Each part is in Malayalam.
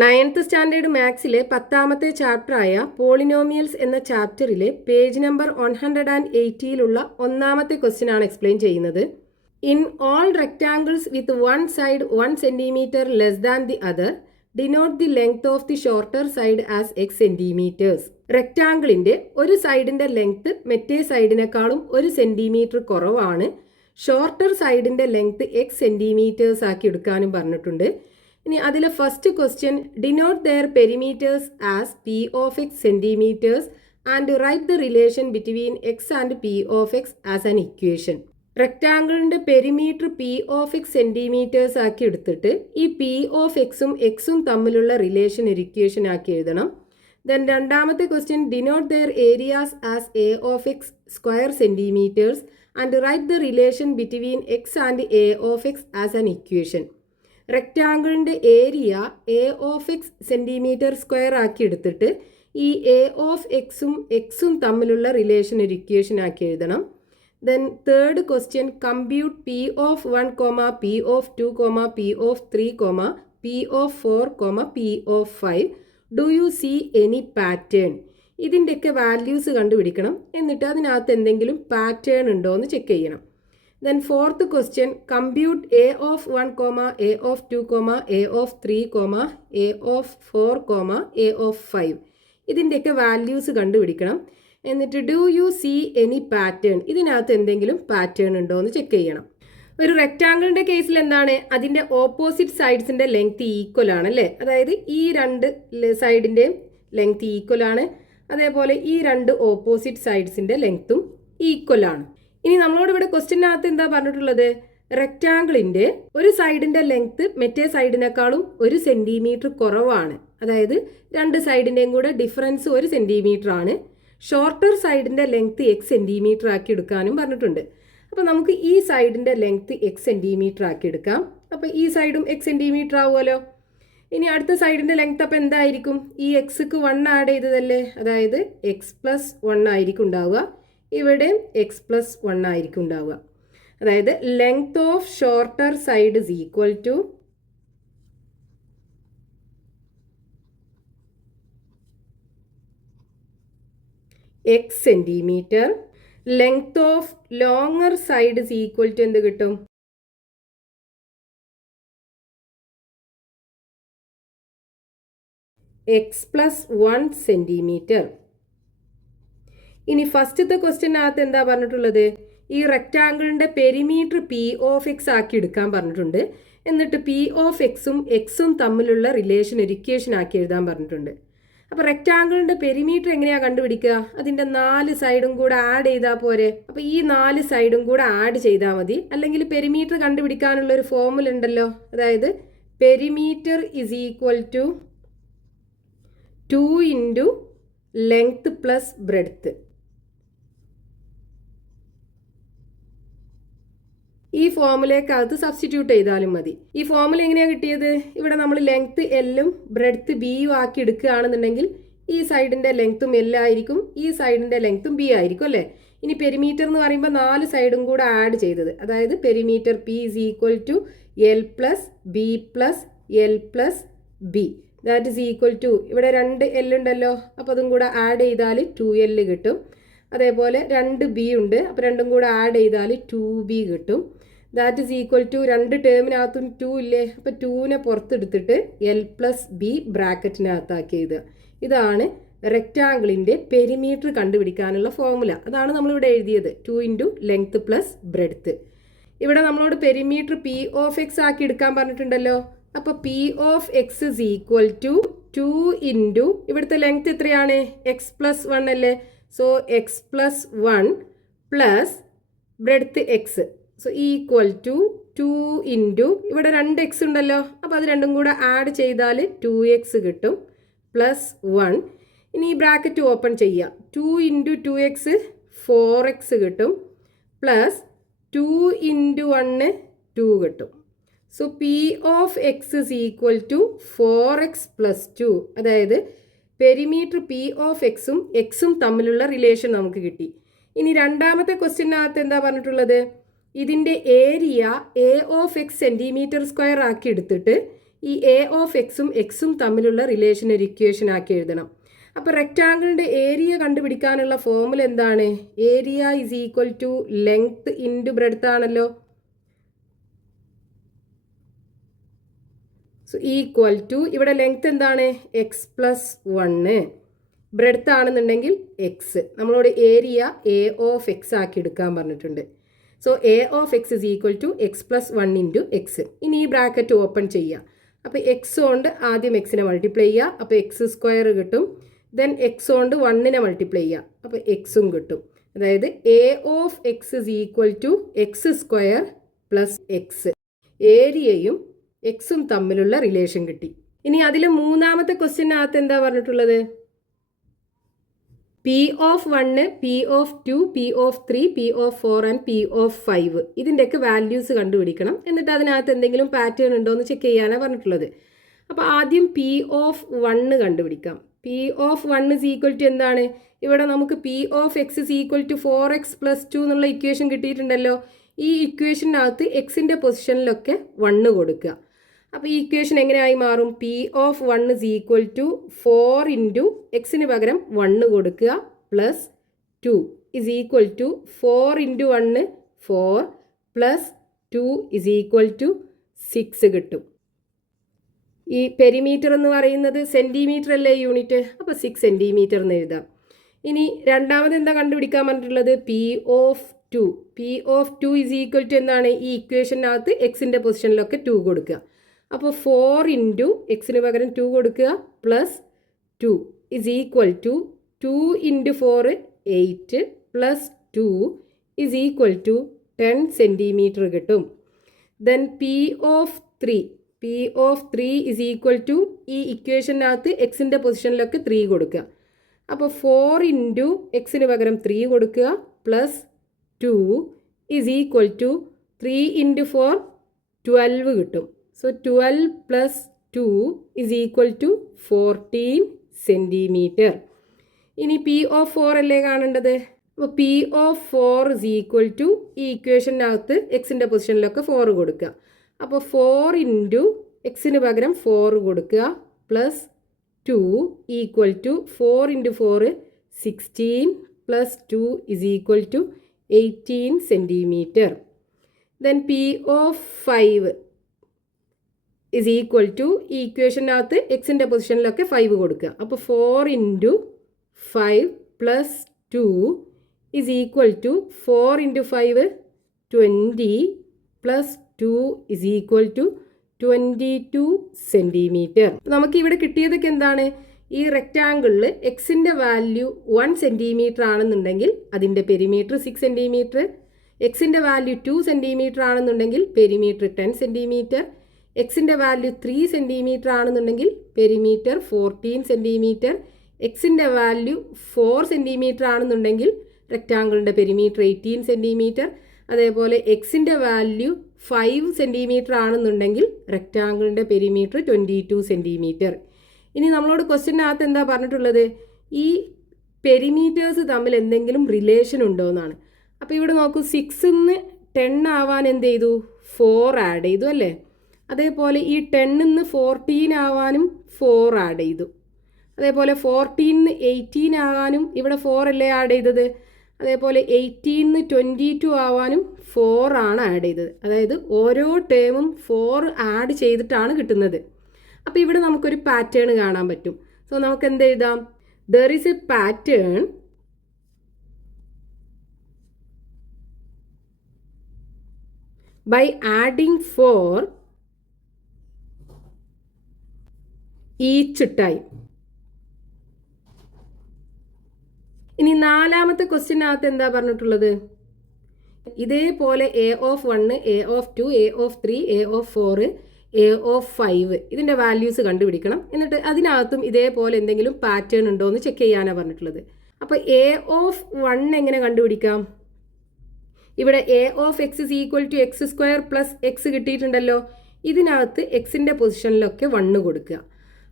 9th സ്റ്റാൻഡേർഡ് മാത്സിലെ 10ാമത്തെ ചാപ്റ്ററായ പോളിനോമിയൽസ് എന്ന ചാപ്റ്ററിലെ പേജ് നമ്പർ 180-യിലുള്ള ഒന്നാമത്തെ ക്വസ്റ്റ്യൻ ആണ് എക്സ്പ്ലെയിൻ ചെയ്യുന്നത്. In all rectangles with one side 1 centimetre less than the other denote the length of the shorter side as x centimetres. റെക്ടാങ്കിളിന്റെ ഒരു സൈഡിന്റെ ലെങ്ത് മറ്റേ സൈഡിനേക്കാളും 1 സെന്റിമീറ്റർ കുറവാണ്. ഷോർട്ടർ സൈഡിന്റെ ലെങ്ത് x സെന്റിമീറ്റേഴ്സ് ആക്കി എടുക്കാനും പറഞ്ഞിട്ടുണ്ട്. ഇനി അതിലെ first question, denote their perimeters as p of x centimetres and write the relation between x and p of x as an equation. റെക്ടാങ്കിളിന്റെ perimeter p of x centimetres ആക്കി എടുത്തിട്ട് ഈ p ഓഫ് എക്സും എക്സും തമ്മിലുള്ള റിലേഷൻ ഒരു ഇക്വേഷൻ ആക്കി എഴുതണം. ദെൻ രണ്ടാമത്തെ question, denote their areas as a of x square centimetres and write the relation between x and a of x as an equation. റെക്ടാങ്കിളിൻ്റെ area A of x centimetre square ആക്കി എടുത്തിട്ട് ഈ എ ഓഫ് എക്സും തമ്മിലുള്ള റിലേഷൻ ഒരു ഇക്വേഷൻ ആക്കി എഴുതണം. Then third question, compute P of 1, P of 2, P of 3, P of 4, P of 5. Do you see any pattern? ഇതിൻ്റെയൊക്കെ വാല്യൂസ് കണ്ടുപിടിക്കണം. എന്നിട്ട് അതിനകത്ത് എന്തെങ്കിലും പാറ്റേൺ ഉണ്ടോ എന്ന് ചെക്ക് ചെയ്യണം. Then fourth question, compute a of 1, a of 2, a of 3, a of 4, a of 5. ഇതിൻ്റെയൊക്കെ വാല്യൂസ് കണ്ടുപിടിക്കണം. എന്നിട്ട് do you see any pattern? ഇതിനകത്ത് എന്തെങ്കിലും പാറ്റേൺ ഉണ്ടോ എന്ന് ചെക്ക് ചെയ്യണം. ഒരു റെക്റ്റാങ്കിളിൻ്റെ കേസിൽ എന്താണ്, അതിൻ്റെ ഓപ്പോസിറ്റ് സൈഡ്സിൻ്റെ ലെങ്ത് ഈക്വൽ ആണ് അല്ലേ. അതായത് ഈ രണ്ട് സൈഡിൻ്റെയും ലെങ്ത് ഈക്വൽ ആണ്. അതേപോലെ ഈ രണ്ട് ഓപ്പോസിറ്റ് സൈഡ്സിൻ്റെ ലെങ്ത്തും ഈക്വൽ ആണ്. ഇനി നമ്മളോട് ഇവിടെ ക്വസ്റ്റ്യനകത്ത് എന്താ പറഞ്ഞിട്ടുള്ളത്, റെക്റ്റാങ്കിളിൻ്റെ ഒരു സൈഡിൻ്റെ ലെങ്ത് മറ്റേ സൈഡിനേക്കാളും 1 സെന്റിമീറ്റർ കുറവാണ്. അതായത് രണ്ട് സൈഡിൻ്റെയും കൂടെ ഡിഫറൻസ് 1 സെന്റിമീറ്റർ ആണ്. ഷോർട്ടർ സൈഡിൻ്റെ ലെങ്ത് x സെന്റിമീറ്റർ ആക്കി എടുക്കാനും പറഞ്ഞിട്ടുണ്ട്. അപ്പോൾ നമുക്ക് ഈ സൈഡിൻ്റെ ലെങ്ത് x സെന്റിമീറ്റർ ആക്കി എടുക്കാം. അപ്പോൾ ഈ സൈഡും x സെന്റിമീറ്റർ ആവുമല്ലോ. ഇനി അടുത്ത സൈഡിൻ്റെ ലെങ്ത് അപ്പോൾ എന്തായിരിക്കും? ഈ എക്സ്ക്ക് 1 ആഡ് ചെയ്തതല്ലേ, അതായത് x+1 ആയിരിക്കും ഉണ്ടാവുക. ഇവിടെ x+1 ആയിരിക്കും ഉണ്ടാവുക. അതായത് length of shorter side is equal to x centimetre. Length of longer side is equal to എന്ത് കിട്ടും? x+1 centimetre. ഇനി ഫസ്റ്റത്തെ ക്വസ്റ്റ്യനകത്ത് എന്താ പറഞ്ഞിട്ടുള്ളത്, ഈ റെക്റ്റാങ്കിളിൻ്റെ പെരിമീറ്റർ പി ഓഫ് എക്സ് ആക്കി എടുക്കാൻ പറഞ്ഞിട്ടുണ്ട്. എന്നിട്ട് പി ഓഫ് എക്സും തമ്മിലുള്ള റിലേഷൻ ഒരു ഇക്വേഷൻ ആക്കി എഴുതാൻ പറഞ്ഞിട്ടുണ്ട്. അപ്പോൾ റെക്റ്റാങ്കിളിൻ്റെ പെരിമീറ്റർ എങ്ങനെയാണ് കണ്ടുപിടിക്കുക? അതിൻ്റെ 4 സൈഡും കൂടെ ആഡ് ചെയ്താൽ പോരെ. അപ്പോൾ ഈ 4 സൈഡും കൂടെ ആഡ് ചെയ്താൽ മതി. അല്ലെങ്കിൽ പെരിമീറ്റർ കണ്ടുപിടിക്കാനുള്ള ഒരു ഫോർമുല ഉണ്ടല്ലോ. അതായത് perimeter is equal to 2 into length plus breadth. ഈ ഫോർമുലയ്ക്കകത്ത് സബ്സ്റ്റിറ്റ്യൂട്ട് ചെയ്താലും മതി. ഈ ഫോർമുല എങ്ങനെയാണ് കിട്ടിയത്? ഇവിടെ നമ്മൾ ലെങ്ത് എല്ലും ബ്രെഡ്ത്ത് ബിയും ആക്കി എടുക്കുകയാണെന്നുണ്ടെങ്കിൽ ഈ സൈഡിൻ്റെ ലെങ്ത്തും എൽ ആയിരിക്കും, ഈ സൈഡിൻ്റെ ലെങ്ത്തും ബി ആയിരിക്കും അല്ലേ. ഇനി പെരിമീറ്റർ എന്ന് പറയുമ്പോൾ 4 സൈഡും കൂടെ ആഡ് ചെയ്തത്, അതായത് perimeter P is equal to L plus B plus L plus B. That is equal to, ഇവിടെ 2 എൽ ഉണ്ടല്ലോ, അപ്പോൾ അതും കൂടെ ആഡ് ചെയ്താൽ 2L കിട്ടും. അതേപോലെ 2 ബി ഉണ്ട്, അപ്പോൾ രണ്ടും കൂടെ ആഡ് ചെയ്താൽ 2B കിട്ടും. ദാറ്റ് ഇസ് ഈക്വൽ ടു, 2 ടേമിനകത്തും 2 ഇല്ലേ, അപ്പോൾ 2നെ പുറത്തെടുത്തിട്ട് എൽ പ്ലസ് ബി ബ്രാക്കറ്റിനകത്താക്കി എഴുതുക. ഇതാണ് റെക്റ്റാങ്കിളിൻ്റെ പെരിമീറ്റർ കണ്ടുപിടിക്കാനുള്ള ഫോർമുല. അതാണ് നമ്മളിവിടെ എഴുതിയത്, 2 ഇൻറ്റു ലെങ്ത് പ്ലസ് ബ്രെഡ്ത്ത്. ഇവിടെ നമ്മളോട് പെരിമീറ്റർ പി ഓഫ് എക്സ് ആക്കി എടുക്കാൻ പറഞ്ഞിട്ടുണ്ടല്ലോ. അപ്പോൾ P of X is equal to 2 into ഇവിടുത്തെ ലെങ്ത് എത്രയാണ്? x+1 അല്ലേ. So x+1 plus breadth X. So equal to 2 into ഇവിടെ 2 x ഉണ്ടല്ലോ, അപ്പോൾ അത് രണ്ടും കൂടെ ആഡ് ചെയ്താൽ 2x കിട്ടും പ്ലസ് 1. ഇനി ഈ ബ്രാക്കറ്റ് ഓപ്പൺ ചെയ്യുക. 2 ഇൻറ്റു 2x 4x കിട്ടും പ്ലസ് 2 ഇൻറ്റു 1 2 കിട്ടും. So P of X is equal to 4x plus 2. അതായത് പെരിമീറ്റർ പി ഓഫ് എക്സും തമ്മിലുള്ള റിലേഷൻ നമുക്ക് കിട്ടി. ഇനി രണ്ടാമത്തെ ക്വസ്റ്റ്യനകത്ത് എന്താ പറഞ്ഞിട്ടുള്ളത്? ഇതിൻ്റെ area A of x centimetre square ആക്കി എടുത്തിട്ട് ഈ എ ഓഫ് എക്സും തമ്മിലുള്ള റിലേഷൻ ഒരു ഇക്വേഷൻ ആക്കി എഴുതണം. അപ്പോൾ റെക്റ്റാങ്കിളിൻ്റെ ഏരിയ കണ്ടുപിടിക്കാനുള്ള ഫോർമുല എന്താണ്? Area is equal to length into breadth ആണല്ലോ. സോ ഈക്വൽ ടു ഇവിടെ ലെങ്ത് എന്താണ്? എക്സ് പ്ലസ് 1, ബ്രെഡ്ത്ത് ആണെന്നുണ്ടെങ്കിൽ എക്സ്. നമ്മളോട് ഏരിയ എ ഓഫ് എക്സ് ആക്കി എടുക്കാൻ പറഞ്ഞിട്ടുണ്ട്. So A of X is equal to X plus 1 into X. ഇനി ഈ ബ്രാക്കറ്റ് ഓപ്പൺ ചെയ്യുക. അപ്പോൾ എക്സ് കൊണ്ട് ആദ്യം എക്സിനെ മൾട്ടിപ്ലൈ ചെയ്യുക. അപ്പോൾ എക്സ് സ്ക്വയർ കിട്ടും. ദെൻ എക്സ് കൊണ്ട് 1നെ മൾട്ടിപ്ലൈ ചെയ്യുക. അപ്പോൾ എക്സും കിട്ടും. അതായത് A of X is equal to X square plus X. ഏരിയയും എക്സും തമ്മിലുള്ള റിലേഷൻ കിട്ടി. ഇനി അതിൽ മൂന്നാമത്തെ ക്വസ്റ്റ്യനകത്ത് എന്താ പറഞ്ഞിട്ടുള്ളത്? P of 1, P of 2, P of 3, P of 4 and P of 5 ഇതിൻ്റെയൊക്കെ വാല്യൂസ് കണ്ടുപിടിക്കണം. എന്നിട്ട് അതിനകത്ത് എന്തെങ്കിലും പാറ്റേൺ ഉണ്ടോ എന്ന് ചെക്ക് ചെയ്യാനാണ് പറഞ്ഞിട്ടുള്ളത്. അപ്പോൾ ആദ്യം പി ഓഫ് 1 കണ്ടുപിടിക്കാം. P of 1 is equal to എന്താണ്? ഇവിടെ നമുക്ക് P of X is equal to 4x + 2 എന്നുള്ള ഇക്വേഷൻ കിട്ടിയിട്ടുണ്ടല്ലോ. ഈ ഇക്വേഷനകത്ത് എക്സിൻ്റെ പൊസിഷനിലൊക്കെ 1 കൊടുക്കുക. അപ്പോൾ ഈ ഇക്വേഷൻ എങ്ങനെയായി മാറും? P of 1 is equal to 4 into എക്സിന് പകരം 1 കൊടുക്കുക plus 2 is equal to 4 into 1 4 plus 2 is equal to 6 കിട്ടും. ഈ പെരിമീറ്റർ എന്ന് പറയുന്നത് സെൻറ്റിമീറ്റർ അല്ലേ യൂണിറ്റ്? അപ്പോൾ 6 സെൻറ്റിമീറ്റർ എന്ന് എഴുതാം. ഇനി രണ്ടാമത് എന്താ കണ്ടുപിടിക്കാൻ പറഞ്ഞിട്ടുള്ളത്? P of 2. P of 2 is equal to എന്താണ്? ഈ ഇക്വേഷനകത്ത് എക്സിൻ്റെ പൊസിഷനിലൊക്കെ 2 കൊടുക്കുക. അപ്പോൾ 4 ഇൻറ്റു എക്സിന് പകരം 2 കൊടുക്കുക plus 2 is equal to 2 into 4 8 plus 2 is equal to 10 centimetre കിട്ടും. Then P of 3. P of 3 is equal to ഈ ഇക്വേഷനകത്ത് എക്സിൻ്റെ പൊസിഷനിലൊക്കെ 3 കൊടുക്കുക. അപ്പോൾ 4 ഇൻറ്റു എക്സിന് പകരം 3 കൊടുക്കുക plus 2 is equal to 3 into 4 12 കിട്ടും. So 12 plus 2 is equal to 14 centimetre. ഇനി പി ഓഫ് 4 അല്ലേ കാണേണ്ടത്? അപ്പോൾ P of 4 is equal to ഈ ഇക്വേഷനകത്ത് എക്സിൻ്റെ പൊസിഷനിലൊക്കെ 4 കൊടുക്കുക. അപ്പോൾ 4 ഇൻറ്റു എക്സിന് പകരം 4 കൊടുക്കുക plus 2 equal to 4 into 4 16 plus 2 is equal to 18 centimetre. Then P of 5 is equal to ഈ ഇക്വേഷനകത്ത് എക്സിൻ്റെ പൊസിഷനിലൊക്കെ 5 കൊടുക്കുക. അപ്പോൾ 4 into 5 plus 2 is equal to 4 into 5 20 plus 2 is equal to 22 centimetre. നമുക്കിവിടെ കിട്ടിയതൊക്കെ എന്താണ്? ഈ റെക്റ്റാങ്കിളിൽ എക്സിൻ്റെ വാല്യൂ 1 സെൻറ്റിമീറ്റർ ആണെന്നുണ്ടെങ്കിൽ അതിൻ്റെ പെരിമീറ്റർ 6 സെൻറ്റിമീറ്റർ. എക്സിൻ്റെ വാല്യൂ 2 സെൻറ്റിമീറ്റർ ആണെന്നുണ്ടെങ്കിൽ പെരിമീറ്റർ 10 സെൻറ്റിമീറ്റർ. എക്സിൻ്റെ വാല്യൂ 3 സെൻറ്റിമീറ്റർ ആണെന്നുണ്ടെങ്കിൽ പെരിമീറ്റർ 14 സെൻറ്റിമീറ്റർ. എക്സിൻ്റെ വാല്യൂ 4 സെൻറ്റിമീറ്റർ ആണെന്നുണ്ടെങ്കിൽ റെക്റ്റാങ്കിളിൻ്റെ പെരിമീറ്റർ 18 സെൻറ്റിമീറ്റർ. അതേപോലെ എക്സിൻ്റെ വാല്യൂ 5 സെൻറ്റിമീറ്റർ ആണെന്നുണ്ടെങ്കിൽ റെക്റ്റാങ്കിളിൻ്റെ പെരിമീറ്റർ 22 സെൻറ്റിമീറ്റർ. ഇനി നമ്മളോട് ക്വസ്റ്റ്യനകത്ത് എന്താ പറഞ്ഞിട്ടുള്ളത്? ഈ പെരിമീറ്റേഴ്സ് തമ്മിൽ എന്തെങ്കിലും റിലേഷൻ ഉണ്ടോ എന്നാണ്. അപ്പോൾ ഇവിടെ നോക്കൂ, 6 10 ആവാൻ എന്ത് ചെയ്തു? 4 ആഡ് ചെയ്തു അല്ലേ? അതേപോലെ ഈ 10 14 ആവാനും 4 ആഡ് ചെയ്തു. അതേപോലെ 14 18 ആവാനും ഇവിടെ 4 അല്ലേ ആഡ് ചെയ്തത്. അതേപോലെ 18 22 ആവാനും 4 ആണ് ആഡ് ചെയ്തത്. അതായത് ഓരോ ടേമും 4 ആഡ് ചെയ്തിട്ടാണ് കിട്ടുന്നത്. അപ്പോൾ ഇവിടെ നമുക്കൊരു പാറ്റേൺ കാണാൻ പറ്റും. സോ നമുക്ക് എന്ത് എഴുതാം? There is a pattern by adding 4 each time. ഇനി നാലാമത്തെ ക്വസ്റ്റ്യനകത്ത് എന്താ പറഞ്ഞിട്ടുള്ളത്? ഇതേപോലെ A of 1, A of 2, A of 3, A of 4, A of 5 ഇതിൻ്റെ വാല്യൂസ് കണ്ടുപിടിക്കണം. എന്നിട്ട് അതിനകത്തും ഇതേപോലെ എന്തെങ്കിലും പാറ്റേൺ ഉണ്ടോ എന്ന് ചെക്ക് ചെയ്യാനാണ് പറഞ്ഞിട്ടുള്ളത്. അപ്പോൾ എ ഓഫ് 1 എങ്ങനെ കണ്ടുപിടിക്കാം? ഇവിടെ a of X is equal to X square plus x കിട്ടിയിട്ടുണ്ടല്ലോ. ഇതിനകത്ത് എക്സിൻ്റെ പൊസിഷനിലൊക്കെ 1 കൊടുക്കുക.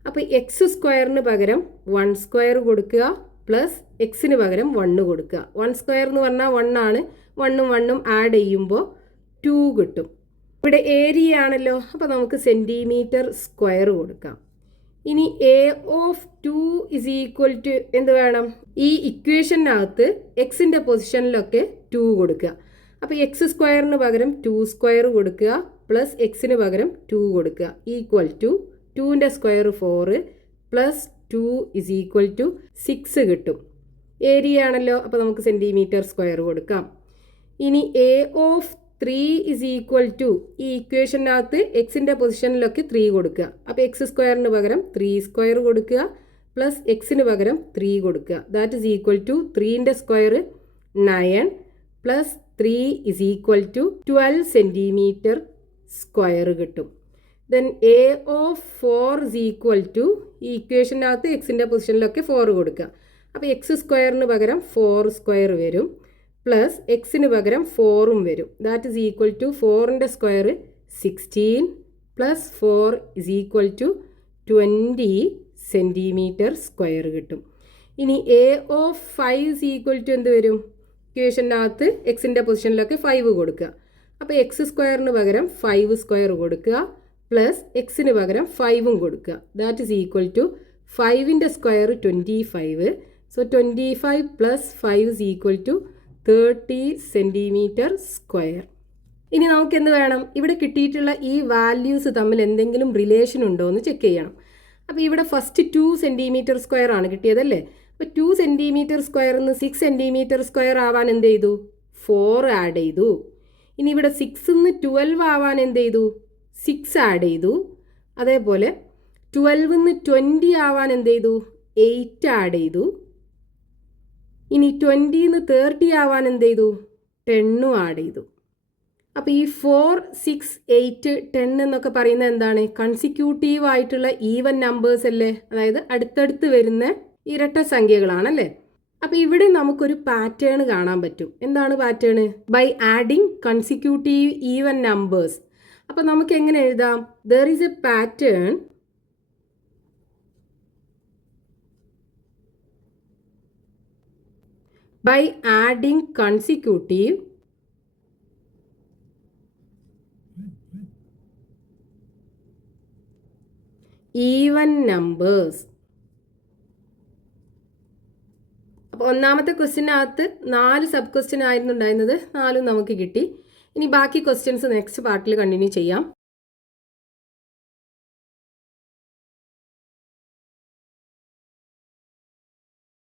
അപ്പോൾ എക്സ് സ്ക്വയറിന് പകരം 1 സ്ക്വയർ കൊടുക്കുക പ്ലസ് എക്സിന് പകരം 1 കൊടുക്കുക. 1 സ്ക്വയർ എന്ന് പറഞ്ഞാൽ 1 ആണ്. 1ഉം 1ഉം ആഡ് ചെയ്യുമ്പോൾ 2 കിട്ടും. ഇവിടെ ഏരിയ ആണല്ലോ, അപ്പോൾ നമുക്ക് സെൻറ്റിമീറ്റർ സ്ക്വയർ കൊടുക്കാം. ഇനി A of 2 is equal to എന്ത് വേണം? ഈ ഇക്വേഷനകത്ത് എക്സിൻ്റെ പൊസിഷനിലൊക്കെ 2 കൊടുക്കുക. അപ്പോൾ എക്സ് സ്ക്വയറിന് പകരം 2 സ്ക്വയർ കൊടുക്കുക, പ്ലസ് എക്സിന് പകരം 2 കൊടുക്കുക, ഈക്വൽ ടു 2ൻ്റെ square 4 plus 2 is equal to 6 കിട്ടും. ഏരിയ ആണല്ലോ, അപ്പോൾ നമുക്ക് സെൻറ്റിമീറ്റർ സ്ക്വയർ കൊടുക്കാം. ഇനി A of 3 is equal to ഈ ഇക്വേഷനകത്ത് എക്സിൻ്റെ പൊസിഷനിലൊക്കെ 3 കൊടുക്കുക. അപ്പോൾ എക്സ് സ്ക്വയറിന് പകരം 3 സ്ക്വയർ കൊടുക്കുക, പ്ലസ് എക്സിന് പകരം 3 കൊടുക്കുക. ദാറ്റ് ഇസ് ഈക്വൽ ടു 3ൻ്റെ square 9 plus 3 is equal to 12 centimetre square കിട്ടും. Then a of 4 is equal to ഈ ഇക്വേഷനകത്ത് എക്സിൻ്റെ പൊസിഷനിലൊക്കെ 4 കൊടുക്കുക. അപ്പോൾ എക്സ് സ്ക്വയറിന് പകരം 4 സ്ക്വയർ വരും, പ്ലസ് എക്സിന് പകരം 4ഉം വരും. ദാറ്റ് ഇസ് ഈക്വൽ ടു 4ൻ്റെ square 16 plus 4 is equal to 20 centimetre square കിട്ടും. ഇനി A of 5 is equal to എന്ത് വരും? ഇക്വേഷനകത്ത് എക്സിൻ്റെ പൊസിഷനിലൊക്കെ 5 കൊടുക്കുക. അപ്പോൾ എക്സ് സ്ക്വയറിന് പകരം 5 സ്ക്വയർ കൊടുക്കുക, പ്ലസ് എക്സിന് പകരം 5ഉം കൊടുക്കുക. ദാറ്റ് ഇസ് ഈക്വൽ ടു 5ൻ്റെ square 25. So 25 plus 5 is equal to 30 centimetre square. ഇനി നമുക്ക് എന്ത് വേണം? ഇവിടെ കിട്ടിയിട്ടുള്ള ഈ വാല്യൂസ് തമ്മിൽ എന്തെങ്കിലും റിലേഷൻ ഉണ്ടോ എന്ന് ചെക്ക് ചെയ്യണം. അപ്പോൾ ഇവിടെ ഫസ്റ്റ് 2 സെൻറ്റിമീറ്റർ സ്ക്വയർ ആണ് കിട്ടിയതല്ലേ. അപ്പോൾ 2 സെൻറ്റിമീറ്റർ സ്ക്വയറിൽ നിന്ന് 6 സെൻറ്റിമീറ്റർ സ്ക്വയർ ആവാൻ എന്ത് ചെയ്തു? 4 ആഡ് ചെയ്തു. ഇനി ഇവിടെ 6 നിന്ന് 12 ആവാൻ എന്ത് ചെയ്തു? 6 ആഡ് ചെയ്തു. അതേപോലെ 12 നിന്ന് 20 ആവാൻ എന്ത് ചെയ്തു? 8 ആഡ് ചെയ്തു. ഇനി 20 നിന്ന് 30 ആവാൻ എന്ത് ചെയ്തു? 10ഉം ആഡ് ചെയ്തു. അപ്പോൾ ഈ 4, 6, 8, 10 എന്നൊക്കെ പറയുന്നത് എന്താണ്? കൺസിക്യൂട്ടീവ് ആയിട്ടുള്ള ഈവൻ നമ്പേഴ്സ് അല്ലേ, അതായത് അടുത്തടുത്ത് വരുന്ന ഇരട്ട സംഖ്യകളാണല്ലേ. അപ്പോൾ ഇവിടെ നമുക്കൊരു പാറ്റേൺ കാണാൻ പറ്റും. എന്താണ് pattern? By adding consecutive even numbers. അപ്പോൾ നമുക്ക് എങ്ങനെ എഴുതാം? There is a pattern by adding consecutive even numbers. അപ്പോൾ ഒന്നാമത്തെ ക്വസ്റ്റ്യനകത്ത് 4 സബ് ക്വസ്റ്റ്യൻ ആയിരുന്നു ഉണ്ടായിരുന്നത്, 4 നമുക്ക് കിട്ടി. ഇനി ബാക്കി ക്വസ്റ്റ്യൻസ് നെക്സ്റ്റ് പാർട്ടിൽ കണ്ടിന്യൂ ചെയ്യാം.